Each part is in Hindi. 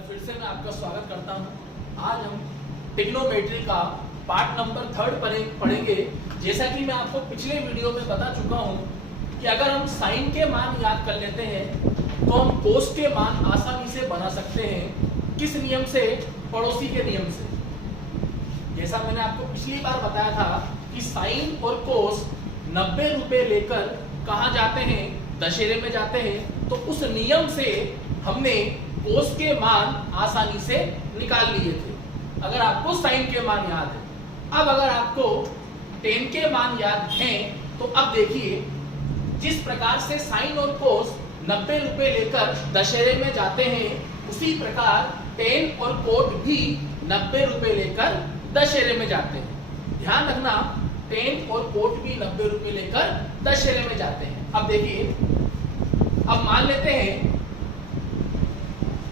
फिर से मैं आपका स्वागत करता हूं। आज हम ट्रिग्नोमेट्री का पार्ट नंबर 3 पढ़ेंगे। जैसा कि मैं आपको पिछले वीडियो में बता चुका हूं कि अगर हम साइन के मान याद कर लेते हैं तो हम कोस के मान आसानी से बना सकते हैं। किस नियम से? पड़ोसी के नियम से। जैसा मैंने आपको पिछली बार बताया था कि साइन और कोस 90 रुपए लेकर कहाँ जाते हैं? दशहरे में जाते हैं। तो उस नियम से हमने कोस के मान आसानी से निकाल लिए थे, अगर आपको साइन के मान याद है। अब अगर आपको टेन के मान याद हैं तो अब देखिए, जिस प्रकार से साइन और कोस 90 रुपए लेकर दशहरे में जाते हैं, उसी प्रकार टेन और कोट भी 90 रुपए लेकर दशहरे में जाते हैं। ध्यान रखना, टेन और कोट भी 90 रुपए लेकर दशहरे में जाते हैं। अब देखिए, अब मान लेते हैं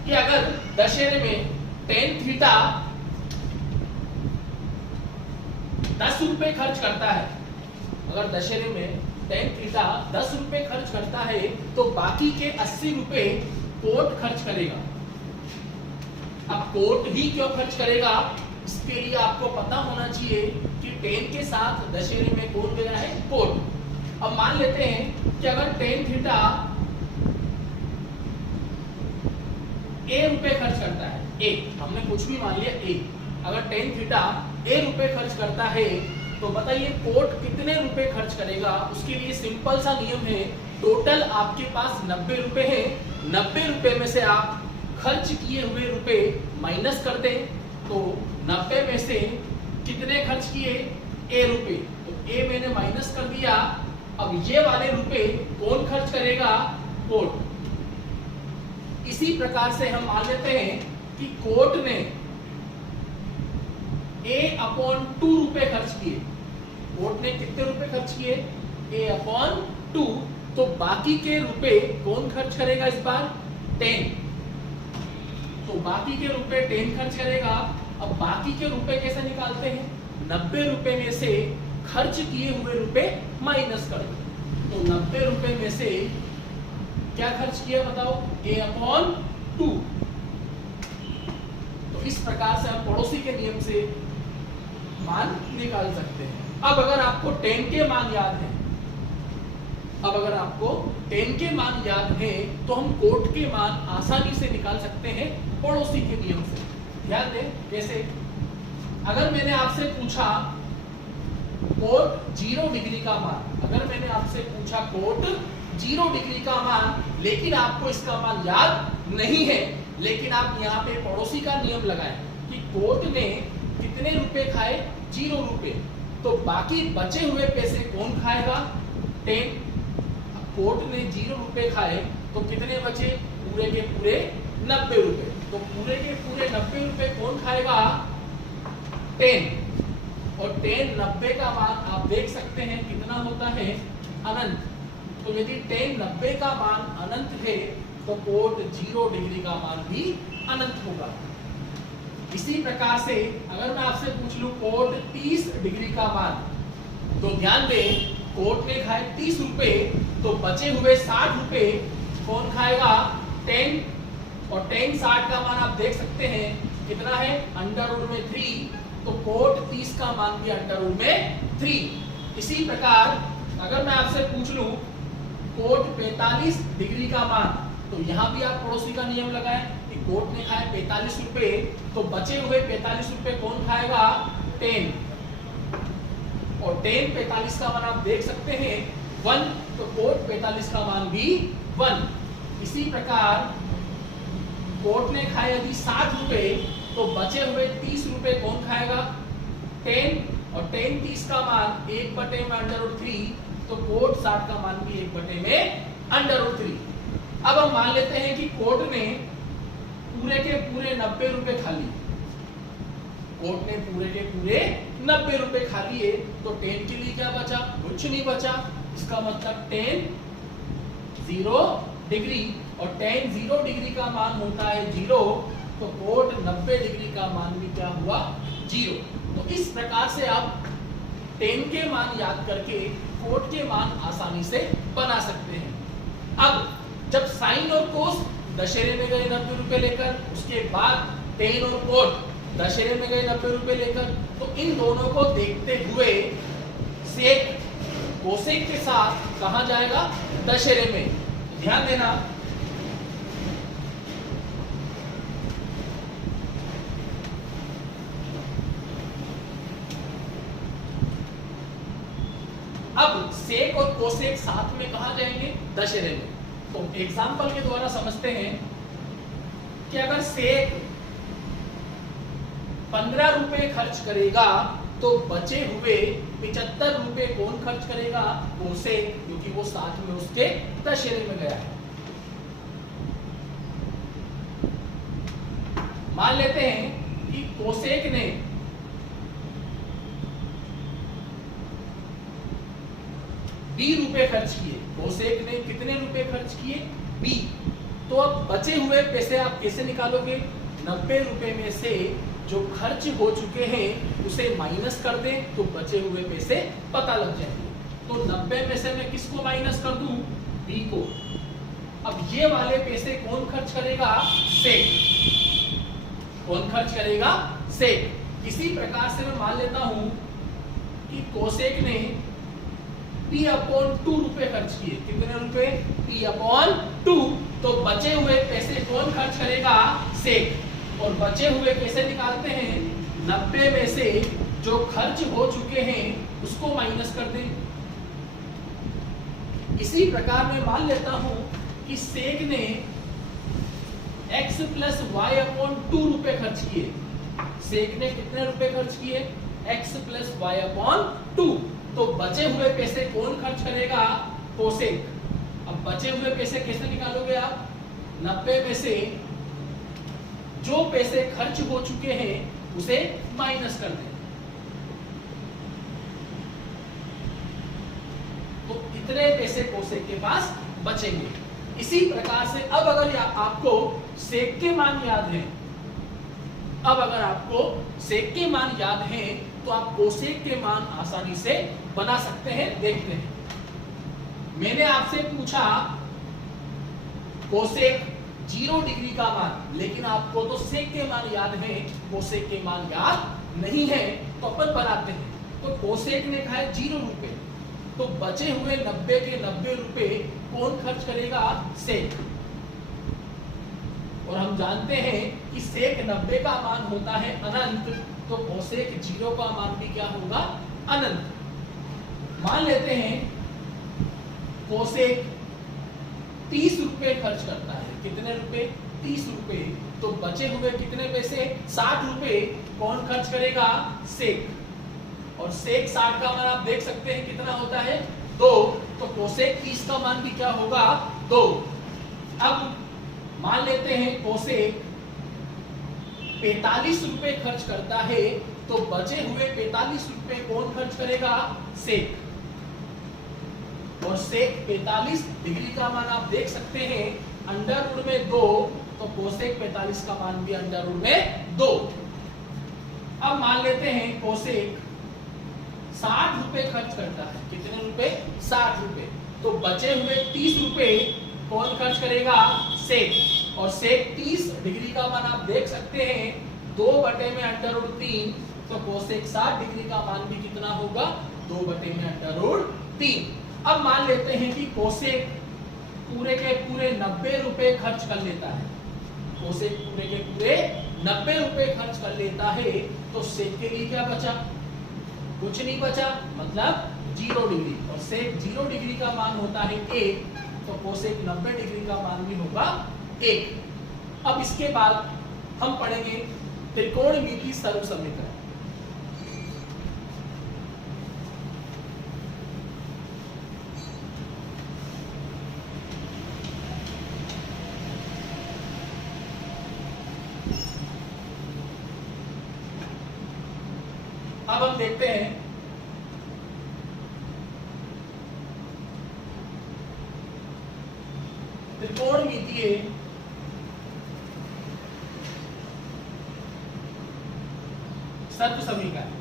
कि अगर दशहरे में टेन थीटा 10 रुपए खर्च करता है, अगर दशहरे में टेन थीटा 10 रुपए खर्च करता है तो बाकी के 80 रुपए कोट खर्च करेगा। अब कोट ही क्यों खर्च करेगा, इसके लिए आपको पता होना चाहिए कि टेन के साथ दशहरे में कौन गया है? कोट। अब मान लेते हैं कि अगर टेन थीटा ए रुपए खर्च करता है, ए, हमने कुछ भी मान लिया ए, अगर टेन थीटा ए रुपए खर्च करता है तो बताइए कोट कितने रुपए खर्च करेगा? उसके लिए सिंपल सा नियम है, टोटल आपके पास 90 रुपए है, 90 रुपए में से आप खर्च किए हुए रुपए माइनस कर दें तो 90 में से कितने खर्च किए? ए रुपए, तो ए मैंने माइनस कर दिया। अब ये वाले रुपए कौन खर्च करेगा? कोट। इसी प्रकार से हम मान लेते हैं कि कोट ने A/2 रुपए खर्च किए। कोट ने कितने रुपए खर्च किए? A/2। तो बाकी के रुपए कौन खर्च करेगा इस बार? 10। तो बाकी के रुपए 10 खर्च करेगा। अब बाकी के रुपए कैसे निकालते हैं? 90 रुपए में से खर्च किए हुए रुपए माइनस कर दो। तो 90 रुपए में से क्या खर्च किया बताओ? A/2। तो इस प्रकार से हम पड़ोसी के नियम से मान निकाल सकते हैं। अब अगर आपको 10 के मान याद है, अब अगर आपको 10 के मान याद है तो हम कोट के मान आसानी से निकाल सकते हैं पड़ोसी के नियम से। ध्यान दें कैसे? अगर मैंने आपसे पूछा कोट 0 डिग्री का मान, अगर मैंने आपसे पूछा कोट 0 डिग्री का मान, लेकिन आपको इसका मान याद नहीं है, लेकिन आप यहाँ पे पड़ोसी का नियम लगाएं कि कोट ने कितने रुपए खाए? 0 रुपए। तो बाकी बचे हुए पैसे कौन खाएगा? 10। कोट ने 0 रुपए खाए तो कितने बचे? पूरे के पूरे 90 रुपए। तो पूरे के पूरे 90 रुपए कौन खाएगा? 10। और 10 90 का मान आप देख सकते हैं कितना होता है? अनंत। तो यदि 10 90 का मान अनंत है तो कोट 0 डिग्री का मान भी अनंत होगा। इसी प्रकार से अगर मैं आपसे पूछ लूं कोट 30 डिग्री का मान, तो ध्यान दें कोट ने खाए 30 रुपए, तो बचे हुए 60 रुपए कौन खाएगा? 10। और 10 60 का मान आप देख सकते हैं कितना है? √3। तो कोट 30 का मान भी √3। इसी प्रकार अगर मैं आपसे पूछ लूं कोट 45 डिग्री का मान, तो यहाँ भी आप पड़ोसी का नियम लगाएं कि कोट ने खाए 45 रुपए, तो बचे हुए 45 रुपए कौन खाएगा? 10। और 10 45 का मान आप देख सकते हैं 1, तो कोट 45 का मान भी 1। इसी प्रकार कोट ने खाए यदि 60 रुपए, तो बचे हुए 30 रुपए कौन खाएगा? 10। और 10 30 का मान 1/√3, तो कोट 60 का मान भी 1/√3। अब हम मान लेते हैं कि कोट ने पूरे के पूरे 90 रुपए खा लिए। कोट ने पूरे के पूरे 90 रुपए खा लिए, तो 10 के लिए क्या बचा? कुछ नहीं बचा। इसका मतलब 10 0 डिग्री, और 10 0 डिग्री का मान होता है 0, तो कोट 90 डिग्री का मान भी क्या हुआ? 0। तो इस प्रकार से आप 10 के मान याद करके कोट के मान आसानी से बना सकते हैं। अब जब साइन और कोस दशहरे में गए 90 रुपए लेकर, उसके बाद टेन और कोट दशहरे में गए 90 रुपए लेकर। तो इन दोनों को देखते हुए सेक कोसेक के साथ कहां जाएगा? दशहरे में। ध्यान देना, अब सेक और कोसेक साथ में कहां जाएंगे? दशहरे में। तो एग्जाम्पल के द्वारा समझते हैं कि अगर सेक 15 रुपए खर्च करेगा तो बचे हुए 75 रुपए कौन खर्च करेगा? कोसेक, क्योंकि वो साथ में उसके दशहरे में गया है। मान लेते हैं कि कोसेक ने 20 रुपए खर्च किए। कोसेक ने कितने रुपए खर्च किए? 20। तो अब बचे हुए पैसे आप कैसे निकालोगे? 90 रुपए में से जो खर्च हो चुके हैं उसे माइनस कर दें तो बचे हुए पैसे पता लग जाएंगे। तो 90 में से मैं किसको माइनस कर दूं? बी को। अब ये वाले पैसे कौन खर्च करेगा? सेक। कौन खर्च करेगा? सेक। इसी प्रकार से मैं मान लेता हूं कि कोसेक ने P/2 रुपए खर्च किए। कितने रुपए? P/2। तो बचे हुए पैसे कौन खर्च करेगा? सेक। और बचे हुए पैसे निकालते हैं, 90 में से जो खर्च हो चुके हैं उसको माइनस कर दें। इसी प्रकार मैं मान लेता हूं कि सेक ने x + y/2 रुपए खर्च किए। सेक ने कितने रुपए खर्च किए? x + y/2। तो बचे हुए पैसे कौन खर्च करेगा? कोसेक। अब बचे हुए पैसे कैसे निकालोगे आप? 90 में से जो पैसे खर्च हो चुके हैं उसे माइनस कर दें। तो इतने पैसे कोसेक के पास बचेंगे। इसी प्रकार से अब अगर आपको सेक के मान याद हैं, अब अगर आपको सेक के मान याद हैं तो आप कोसेक के मान आसानी से बना सकते हैं। देखते हैं, मैंने आपसे पूछा कोसेक 0 डिग्री का मान, लेकिन आपको तो सेक के मान याद है, कोसेक के मान याद नहीं है, तो अपन बनाते हैं। तो कोसेक ने कहा है 0 रुपए, तो बचे हुए 90 के 90 रुपए कौन खर्च करेगा? सेक। और हम जानते हैं कि सेक 90 का मान होता है अनंत, तो कोसेक 0 का मान भी क्या होगा? अनंत। मान लेते हैं कोसेक 30 रुपए खर्च करता है। कितने रुपए? 30 रुपए। तो बचे हुए कितने पैसे? 60 रुपए कौन खर्च करेगा? सेक। और सेक 60 का मान आप देख सकते हैं कितना होता है? 2। तो कोसेक 30 का मान भी क्या होगा? 2। अब मान लेते हैं कोसेक 45 रुपए खर्च करता है, तो बचे हुए 45 रुपए कौन खर्च करेगा? सेक। और सेक 45 डिग्री का मान आप देख सकते हैं √2, तो कोसेक 45 का मान भी √2। अब मान लेते हैं कोसेक 60 रुपए खर्च करता है। कितने रुपए? 60 रुपए। तो बचे हुए 30 रुपए कौन खर्च करेगा? सेक। और सेक 30 डिग्री का मान आप देख सकते हैं 2/3, तो कोसेक 60 डिग्री का मान भी कितना होगा? 2/3। अब मान लेते हैं कि कोसेक पूरे के पूरे 90 रुपए खर्च कर लेता है। कोसेक पूरे के पूरे 90 रुपए खर्च कर लेता है, तो सेक के लिए क्या बचा? कुछ नहीं बचा, मतलब 0 डिग्री। और सेक 0 डिग्री का मान होता है 1, तो कोसेक 90 डिग्री का मान भी होगा 1। अब इसके बाद हम पढ़ेंगे त्रिकोणमिति सर्व समीकरण। अब हम देखते हैं त्रिकोणमितीय सर्व समीकरण।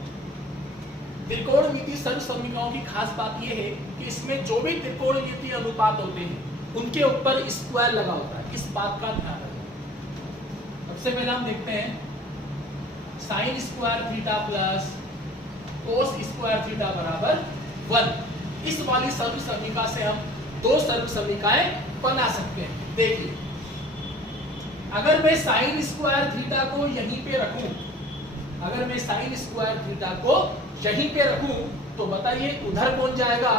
त्रिकोणमितीय सर्व समीकरणों की खास बात यह है कि इसमें जो भी त्रिकोणमितीय अनुपात होते हैं उनके ऊपर स्क्वायर लगा होता है। इस बात का ध्यान रखें। सबसे पहले हम देखते हैं sine square theta plus cos square theta बराबर 1। इस वाली सर्व समीकरण से हम दो सर्व समीकरण बना सकते हैं। देखिए, अगर मैं साइन स्क्वायर थीटा को यहीं पे रखूं, अगर मैं साइन स्क्वायर थीटा को यहीं पे रखूं तो बताइए उधर कौन जाएगा,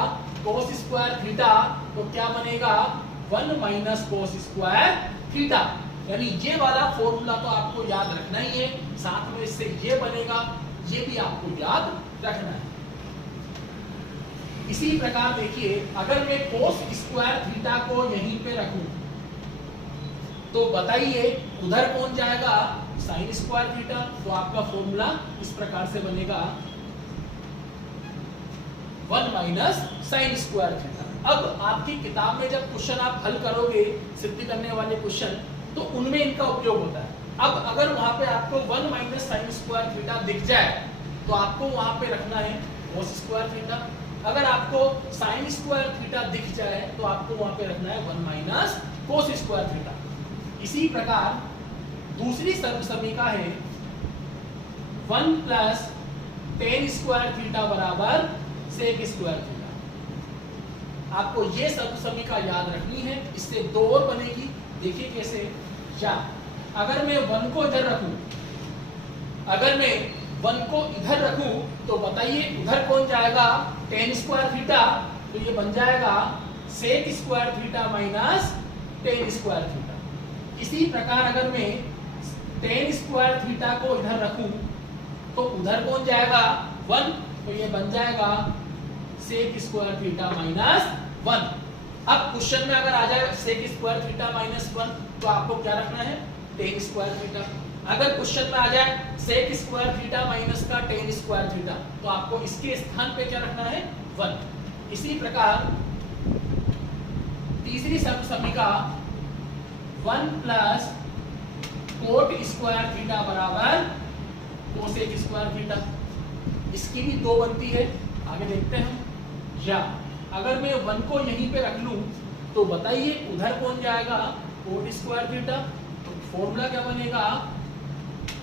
कोस स्क्वायर थीटा, तो क्या बनेगा 1 माइनस कोस स्क्वायर थीटा। यानी ये वाला फॉर्मूला तो आपको याद रखना ही है, साथ में इससे ये बनेगा, ये भी आपको याद रखना है। इसी प्रकार देखिए, अगर मैं कोस स्क्वायर थीटा को यहीं पे रखूं तो बताइए उधर कौन जाएगा, साइन स्क्वायर थीटा। तो आपका फॉर्मूला इस प्रकार से बनेगा 1 माइनस साइन स्क्वायर थीटा। अब आपकी किताब में जब क्वेश्चन आप हल करोगे, सिद्ध करने वाले क्वेश्चन, तो उनमें इनका उपयोग होता है। अब अगर वहां पे आपको 1 माइनस साइन स्क्वायर थीटा दिख जाए तो आपको वहां पे रखना है कोस स्क्वायर थीटा। अगर आपको साइन स्क्वायर थीटा दिख जाए तो आपको वहां पे रखना है 1 माइनस कोस स्क्वायर थीटा। इसी प्रकार दूसरी सर्व समीकरण है 1 प्लस टेन स्क्वायर थीटा बराबर सेक स्क्वायर थीटा। आपको ये सर्व समीकरण याद रखनी है, इससे दो और बनेगी। देखिए कैसे, या अगर मैं 1 को इधर रखूं, अगर मैं 1 को इधर रखूं तो बताइए उधर कौन जाएगा, टेन स्क्वायर थीटा, तो ये बन जाएगा sec square theta minus tan square theta. इसी प्रकार अगर मैं टेन स्क्वायर थीटा को इधर रखूं तो उधर कौन जाएगा 1, तो ये बन जाएगा सेक स्क्वायर थीटा माइनस 1। अब क्वेश्चन में अगर आ जाए सेक स्क्वायर थीटा माइनस 1 तो आपको क्या रखना है, टेन स्क्वायर थीटा। अगर क्वेश्चन में आ जाए सेक स्क्वायर थीटा माइनस का टेन स्क्वायर थीटा तो आपको इसके स्थान पे क्या रखना है 1। इसी प्रकार तीसरी सर्व समीकरण 1 प्लस कोट स्क्वायर थीटा बराबर कोसेक स्क्वायर थीटा। इसकी भी दो बनती है, आगे देखते हैं हम। या अगर मैं 1 को यहीं पे रख लूं तो बताइए उधर कौन जाएगा, कोट स्क्वायर थीटा। तो फॉर्मूला क्या बनेगा,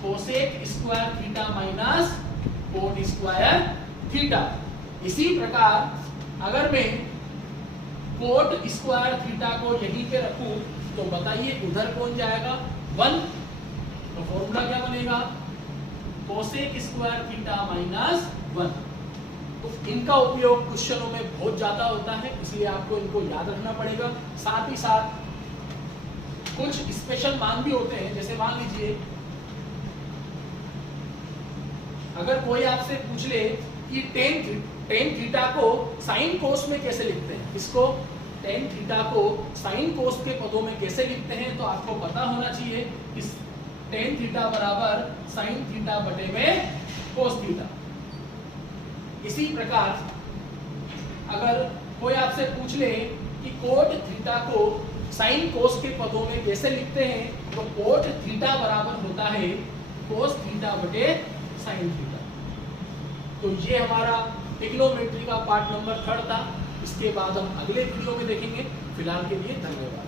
cosec square theta minus cot square theta. इसी प्रकार अगर मैं कोट स्क्वायर थीटा को यहीं पे रखूं तो बताइए उधर कौन जाएगा 1, तो फॉर्मूला क्या बनेगा, कोसेक स्क्वायर थीटा माइनस 1। तो इनका उपयोग क्वेश्चनों में बहुत ज्यादा होता है, इसलिए आपको इनको याद रखना पड़ेगा। साथ ही साथ कुछ स्पेशल मान भी होते हैं, जैसे मान लीजिए अगर कोई आपसे पूछ ले कि टेन थीटा को साइन कोस में कैसे लिखते हैं, इसको टेन थीटा को साइन कोस के पदों में कैसे लिखते हैं, तो आपको पता होना चाहिए कि टेन थीटा बराबर साइन थीटा बटे में कोस थीटा। इसी प्रकार अगर कोई आपसे पूछ ले कि कोट थीटा को साइन कोस के पदों में कैसे लिखते हैं, तो कोट थीटा बराबर होता है कोस थीटा बटे साइन थीटा। तो ये हमारा ट्रिग्नोमेट्री का पार्ट नंबर 3 था। इसके बाद हम अगले वीडियो में देखेंगे। फिलहाल के लिए धन्यवाद।